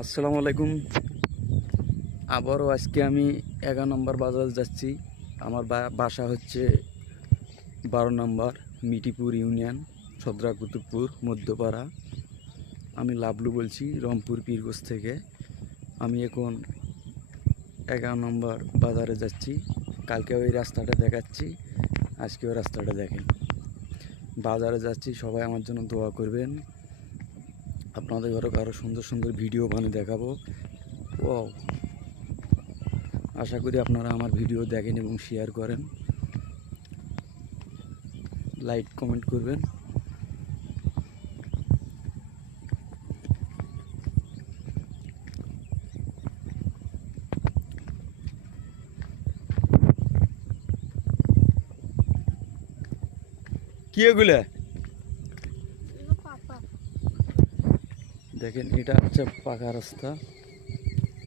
আসসালামু আলাইকুম। আবারও আজকে আমি এগারো নম্বর বাজার যাচ্ছি। আমার বাসা হচ্ছে বারো নম্বর মিটিপুর ইউনিয়ন সদরা কুতুবপুর মধ্যপাড়া। আমি লাবলু বলছি, রংপুর পীরগঞ্জ থেকে। আমি এখন এগারো নম্বর বাজারে যাচ্ছি। কালকে ওই রাস্তাটা দেখাচ্ছি, আজকে ওই রাস্তাটা দেখেন। বাজারে যাচ্ছি, সবাই আমার জন্য দোয়া করবেন। আপনাদের ঘরে আরও সুন্দর সুন্দর ভিডিও বানিয়ে দেখাবো। ও আশা করি আপনারা আমার ভিডিও দেখেন এবং শেয়ার করেন। লাইক কমেন্ট করবেন। কি এগুলা? দেখেন এটা হচ্ছে পাকা রাস্তা।